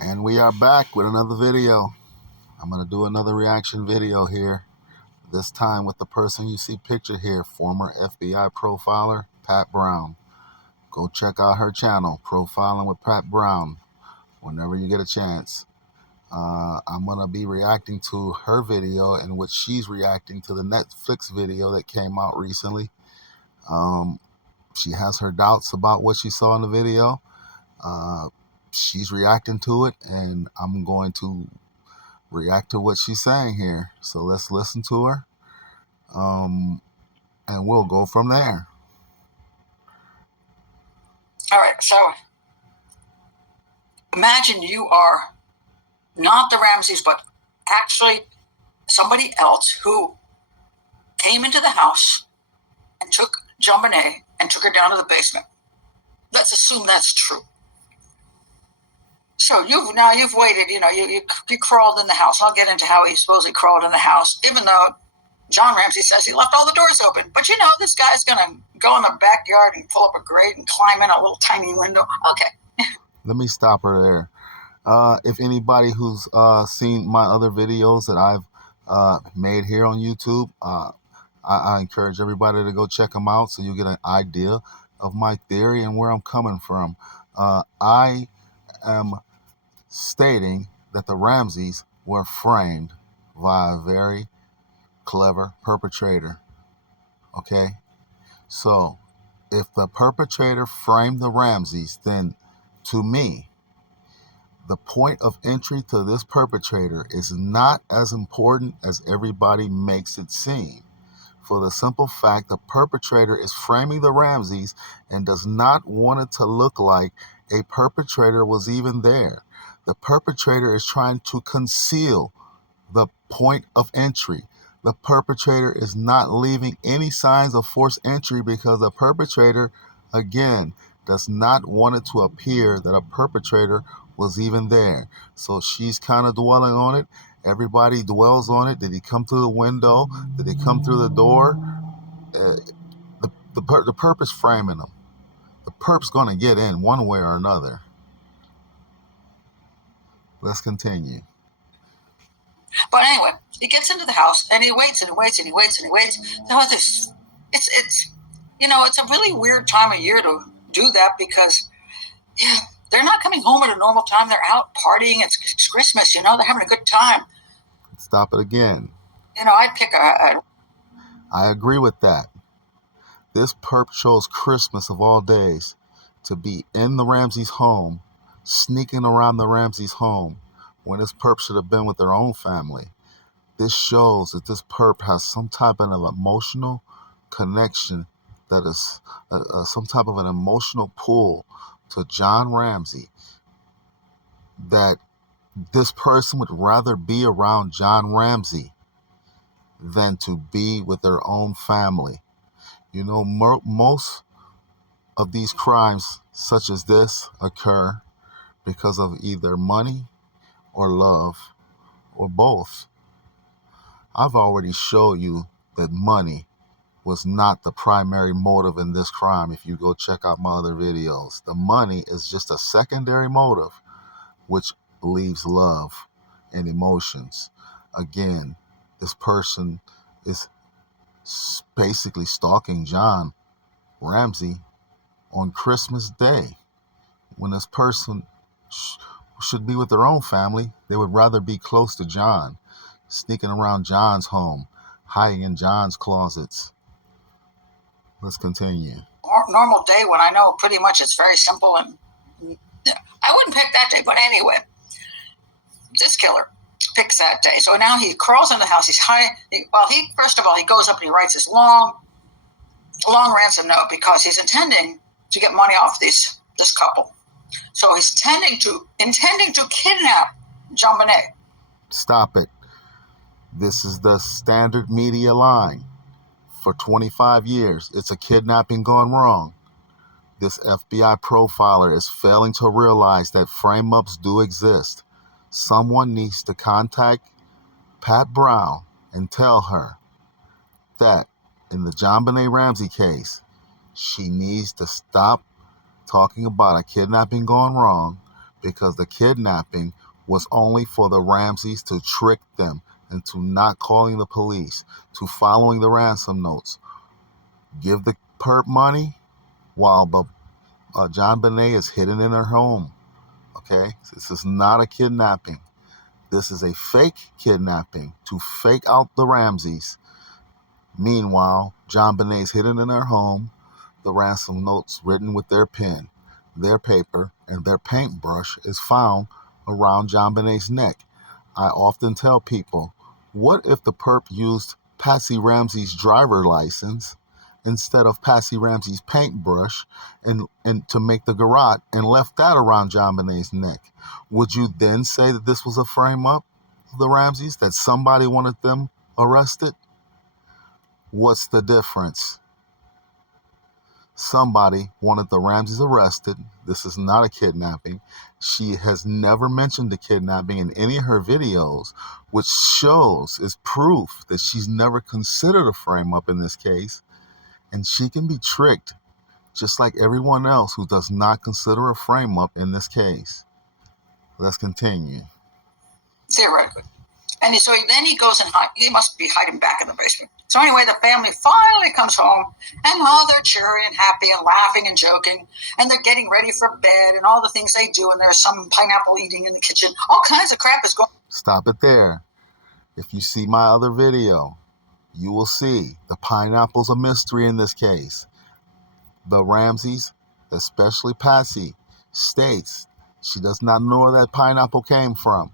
And we are back with another video. I'm going to do another reaction video here, this time with the person you see pictured here, former FBI profiler Pat Brown. Go check out her channel, Profiling with Pat Brown, whenever you get a chance. I'm going to be reacting to her video in which she's reacting to the Netflix video that came out recently. She has her doubts about what she saw in the video. She's reacting to it, and I'm going to react to what she's saying here. So let's listen to her, and we'll go from there. All right, so imagine you are not the Ramseys, but actually somebody else who came into the house and took JonBenet and took her down to the basement. Let's assume that's true. So you've waited, you crawled in the house. I'll get into how he supposedly crawled in the house, even though John Ramsey says he left all the doors open. But this guy's going to go in the backyard and pull up a grate and climb in a little tiny window. Okay. Let me stop her there. If anybody who's seen my other videos that I've made here on YouTube, I encourage everybody to go check them out so you get an idea of my theory and where I'm coming from. I am stating that the Ramseys were framed by a very clever perpetrator. Okay? So, if the perpetrator framed the Ramseys, then to me, the point of entry to this perpetrator is not as important as everybody makes it seem. For the simple fact the perpetrator is framing the Ramseys and does not want it to look like a perpetrator was even there. The perpetrator is trying to conceal the point of entry. The perpetrator is not leaving any signs of forced entry because the perpetrator, again, does not want it to appear that a perpetrator was even there. So she's kind of dwelling on it. Everybody dwells on it. Did he come through the window? Did he come through the door? The perp is framing him. The perp's going to get in one way or another. Let's continue. But anyway, he gets into the house and he waits and he waits and he waits and he waits. It's a really weird time of year to do that because, they're not coming home at a normal time. They're out partying. It's Christmas, they're having a good time. Stop it again. I'd pick I agree with that. This perp chose Christmas of all days to be in the Ramseys' home, sneaking around the Ramseys' home, when this perp should have been with their own family. This shows that this perp has some type of an emotional connection, that is some type of an emotional pull to John Ramsey, that this person would rather be around John Ramsey than to be with their own family. Most of these crimes such as this occur because of either money or love or both. I've already showed you that money was not the primary motive in this crime. If you go check out my other videos, the money is just a secondary motive, which leaves love and emotions. Again, this person is basically stalking John Ramsey on Christmas Day, when this person should be with their own family. They would rather be close to John, sneaking around John's home, hiding in John's closets. Let's continue. Normal day when I know pretty much it's very simple, and I wouldn't pick that day. But anyway, this killer picks that day. So now he crawls in the house. He's hiding. First of all, he goes up and he writes this long ransom note because he's intending to get money off this couple. So he's intending to kidnap JonBenet. Stop it. This is the standard media line. For 25 years, it's a kidnapping gone wrong. This FBI profiler is failing to realize that frame-ups do exist. Someone needs to contact Pat Brown and tell her that in the JonBenet Ramsey case, she needs to stop talking about a kidnapping gone wrong, because the kidnapping was only for the Ramseys to trick them into not calling the police, to following the ransom notes. Give the perp money while the JonBenet is hidden in her home. Okay, this is not a kidnapping. This is a fake kidnapping to fake out the Ramseys. Meanwhile, JonBenet is hidden in her home, the ransom notes written with their pen, their paper, and their paintbrush is found around JonBenet's neck. I often tell people, what if the perp used Patsy Ramsey's driver license instead of Patsy Ramsey's paintbrush and to make the garrote and left that around JonBenet's neck? Would you then say that this was a frame-up of the Ramseys, that somebody wanted them arrested? What's the difference? Somebody wanted the Ramseys arrested. This is not a kidnapping. She has never mentioned the kidnapping in any of her videos, which is proof that she's never considered a frame-up in this case. And she can be tricked just like everyone else who does not consider a frame-up in this case. Let's continue. Theoretically. And so then he goes and he must be hiding back in the basement. So anyway, the family finally comes home, and they're cheery and happy and laughing and joking, and they're getting ready for bed and all the things they do, and there's some pineapple eating in the kitchen. All kinds of crap is going on. Stop it there. If you see my other video, you will see the pineapple's a mystery in this case. The Ramseys, especially Patsy, states she does not know where that pineapple came from.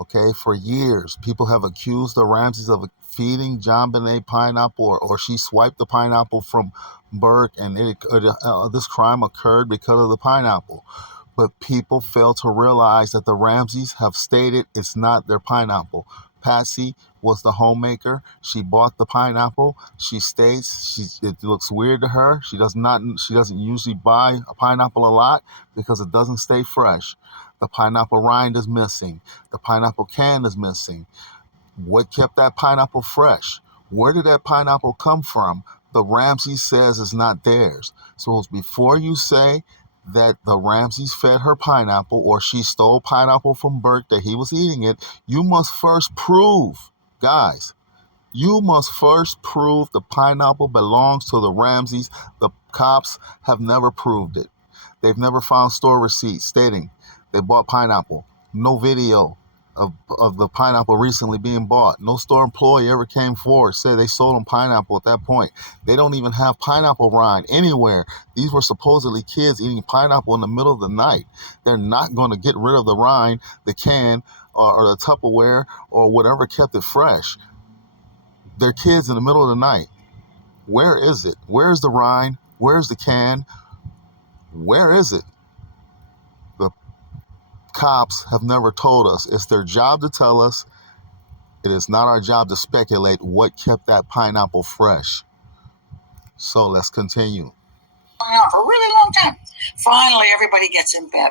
Okay, for years, people have accused the Ramseys of feeding JonBenet pineapple, or she swiped the pineapple from Burke, and this crime occurred because of the pineapple. But people fail to realize that the Ramseys have stated it's not their pineapple. Patsy was the homemaker. She bought the pineapple. She states it looks weird to her. She doesn't usually buy a pineapple a lot because it doesn't stay fresh. The pineapple rind is missing. The pineapple can is missing. What kept that pineapple fresh? Where did that pineapple come from? The Ramsey says it's not theirs. So before you say that the Ramseys fed her pineapple or she stole pineapple from Burke, that he was eating it, you must first prove, guys, you must first prove the pineapple belongs to the Ramseys. The cops have never proved it. They've never found store receipts stating they bought pineapple. No video of the pineapple recently being bought. No store employee ever came forward, said they sold them pineapple at that point. They don't even have pineapple rind anywhere. These were supposedly kids eating pineapple in the middle of the night. They're not going to get rid of the rind, the can, or the Tupperware, or whatever kept it fresh. They're kids in the middle of the night. Where is it? Where's the rind? Where's the can? Where is it? The cops have never told us. It's their job to tell us. It is not our job to speculate what kept that pineapple fresh. So let's continue. On for a really long time. Finally, everybody gets in bed,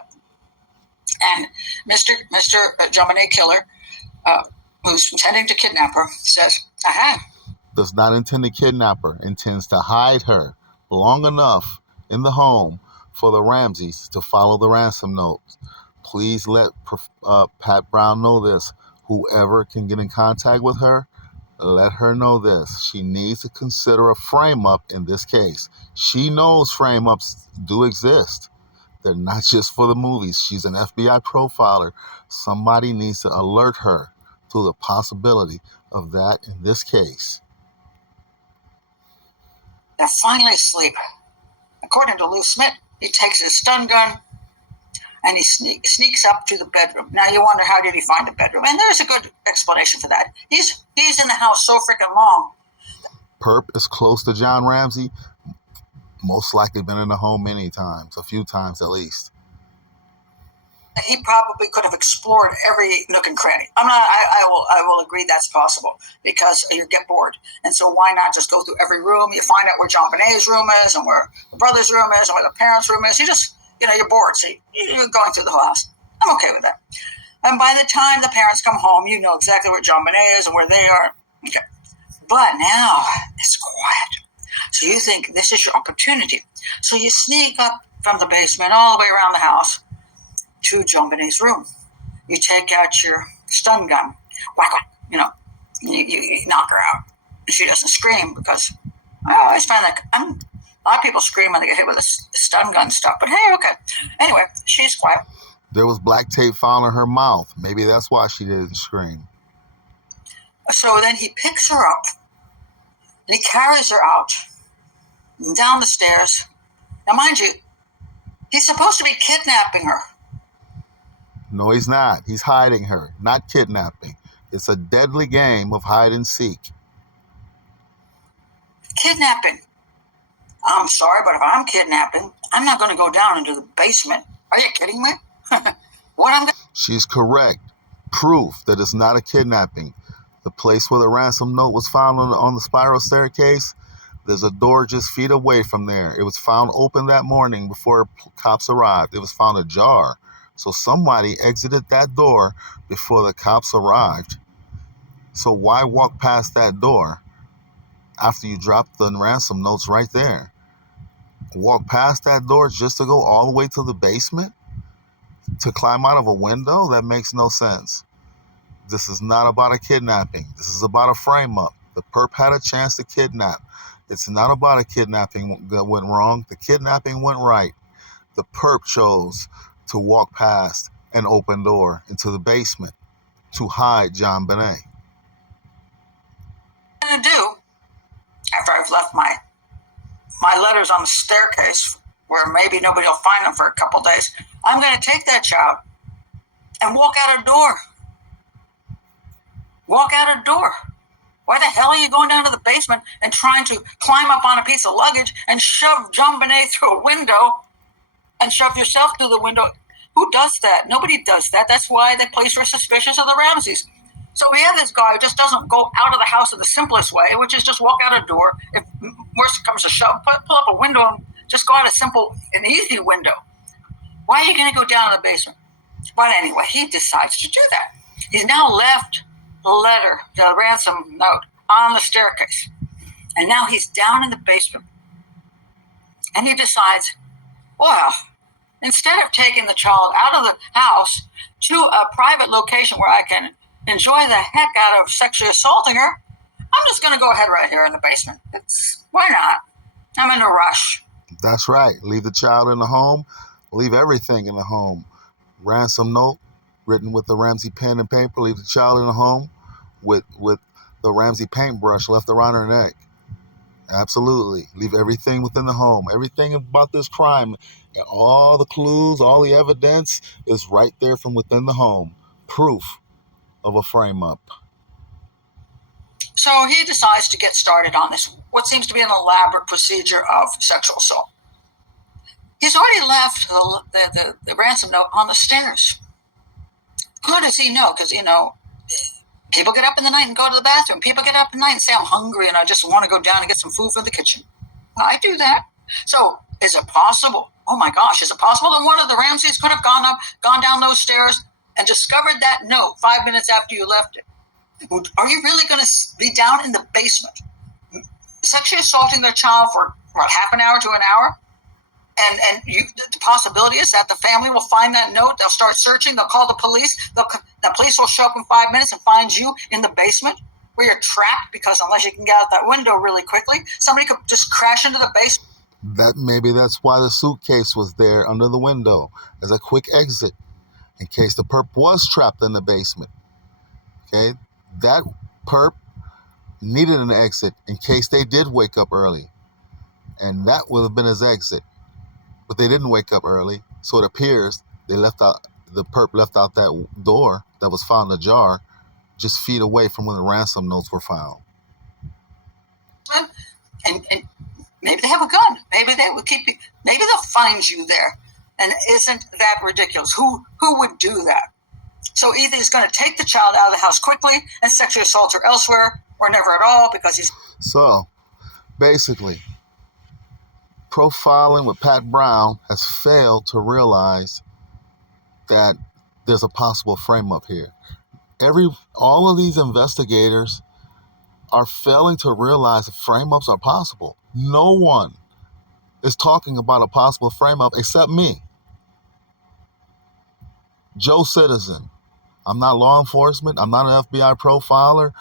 and Mr. JonBenet Killer, who's intending to kidnap her, says, "Aha." Does not intend to kidnap her. Intends to hide her long enough in the home for the Ramseys to follow the ransom notes. Please let Pat Brown know this. Whoever can get in contact with her, let her know this. She needs to consider a frame-up in this case. She knows frame-ups do exist. They're not just for the movies. She's an FBI profiler. Somebody needs to alert her to the possibility of that in this case. They're finally asleep. According to Lou Smith, he takes his stun gun and he sneaks up to the bedroom. Now you wonder, how did he find the bedroom? And there's a good explanation for that. He's in the house so freaking long. Perp is close to John Ramsey. Most likely been in the home many times, a few times at least. He probably could have explored every nook and cranny. I will agree that's possible, because you get bored. And so why not just go through every room? You find out where JonBenet's room is, and where the brother's room is, and where the parents' room is. You're bored. So you're going through the whole house. I'm okay with that. And by the time the parents come home, you know exactly where JonBenet is and where they are. Okay. But now it's quiet. So you think this is your opportunity. So you sneak up from the basement all the way around the house to JonBenet's room. You take out your stun gun, whack, whack, you knock her out. She doesn't scream because I always find that a lot of people scream when they get hit with a stun gun stuff. But hey, okay. Anyway, she's quiet. There was black tape found in her mouth. Maybe that's why she didn't scream. So then he picks her up and he carries her out and down the stairs. Now, mind you, he's supposed to be kidnapping her. No, he's not. He's hiding her, not kidnapping. It's a deadly game of hide and seek. Kidnapping. I'm sorry, but if I'm kidnapping, I'm not going to go down into the basement. Are you kidding me? She's correct. Proof that it's not a kidnapping. The place where the ransom note was found on the spiral staircase, there's a door just feet away from there. It was found open that morning before cops arrived. It was found ajar. So somebody exited that door before the cops arrived. So why walk past that door after you drop the ransom notes right there? Walk past that door just to go all the way to the basement? To climb out of a window? That makes no sense. This is not about a kidnapping. This is about a frame-up. The perp had a chance to kidnap. It's not about a kidnapping that went wrong. The kidnapping went right. The perp chose to walk past an open door into the basement to hide JonBenet. What I'm going to do, after I've left my letters on the staircase, where maybe nobody will find them for a couple days, I'm going to take that child and walk out a door. Walk out a door. Why the hell are you going down to the basement and trying to climb up on a piece of luggage and shove JonBenet through a window and shove yourself through the window? Who does that? Nobody does that. That's why the police were suspicious of the Ramseys. So we have this guy who just doesn't go out of the house in the simplest way, which is just walk out a door. If worse comes to shove, pull up a window and just go out an easy window. Why are you going to go down to the basement? But anyway, he decides to do that. He's now left the letter, the ransom note, on the staircase. And now he's down in the basement. And he decides, well, instead of taking the child out of the house to a private location where I can enjoy the heck out of sexually assaulting her, I'm just going to go ahead right here in the basement. Why not? I'm in a rush. That's right. Leave the child in the home. Leave everything in the home. Ransom note written with the Ramsey pen and paper. Leave the child in the home with the Ramsey paintbrush left around her neck. Absolutely. Leave everything within the home. Everything about this crime, all the clues, all the evidence is right there from within the home. Proof of a frame-up. So he decides to get started on this, what seems to be an elaborate procedure of sexual assault. He's already left the ransom note on the stairs. How does he know? Because, people get up in the night and go to the bathroom. People get up at night and say, I'm hungry and I just want to go down and get some food from the kitchen. I do that. So is it possible? Oh my gosh, is it possible that one of the Ramseys could have gone down those stairs and discovered that note 5 minutes after you left it? Are you really going to be down in the basement sexually assaulting their child for half an hour to an hour? And the possibility is that the family will find that note. They'll start searching. They'll call the police. The police will show up in 5 minutes and find you in the basement where you're trapped, because unless you can get out that window really quickly, somebody could just crash into the basement. Maybe that's why the suitcase was there under the window as a quick exit in case the perp was trapped in the basement. Okay, that perp needed an exit in case they did wake up early, and that would have been his exit. But they didn't wake up early, so it appears the perp left out that door that was found ajar just feet away from where the ransom notes were found. And maybe they have a gun. Maybe they will keep you. Maybe they'll find you there. And isn't that ridiculous? Who would do that? So either he's going to take the child out of the house quickly and sexually assault her elsewhere, or never at all, because he's... So, basically, profiling with Pat Brown has failed to realize that there's a possible frame-up here. All of these investigators are failing to realize that frame-ups are possible. No one is talking about a possible frame-up except me. Joe Citizen. I'm not law enforcement. I'm not an FBI profiler.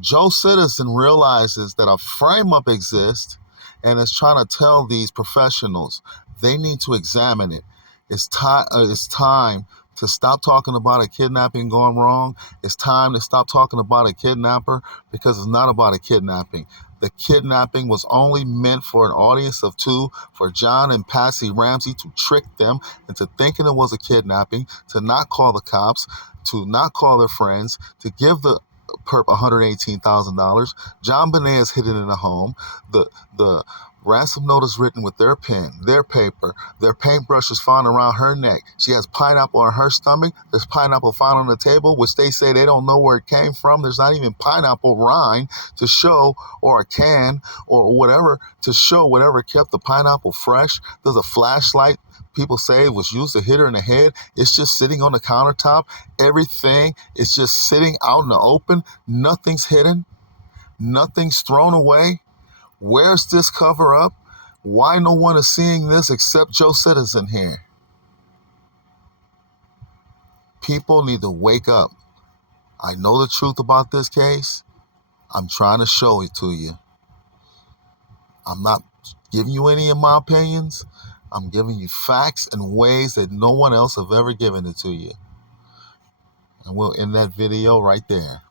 Joe Citizen realizes that a frame-up exists and is trying to tell these professionals they need to examine it. It's time to stop talking about a kidnapping gone wrong. It's time to stop talking about a kidnapper, because it's not about a kidnapping. The kidnapping was only meant for an audience of two, for John and Patsy Ramsey to trick them into thinking it was a kidnapping, to not call the cops, to not call their friends, to give the perp $118,000. JonBenet is hidden in a home. The ransom note is written with their pen, their paper, their paintbrush is found around her neck. She has pineapple on her stomach. There's pineapple found on the table, which they say they don't know where it came from. There's not even pineapple rind to show, or a can, or whatever, to show whatever kept the pineapple fresh. There's a flashlight people say was used to hit her in the head. It's just sitting on the countertop. Everything is just sitting out in the open. Nothing's hidden. Nothing's thrown away. Where's this cover up? Why no one is seeing this except Joe Citizen here? People need to wake up. I know the truth about this case. I'm trying to show it to you. I'm not giving you any of my opinions. I'm giving you facts and ways that no one else have ever given it to you. And we'll end that video right there.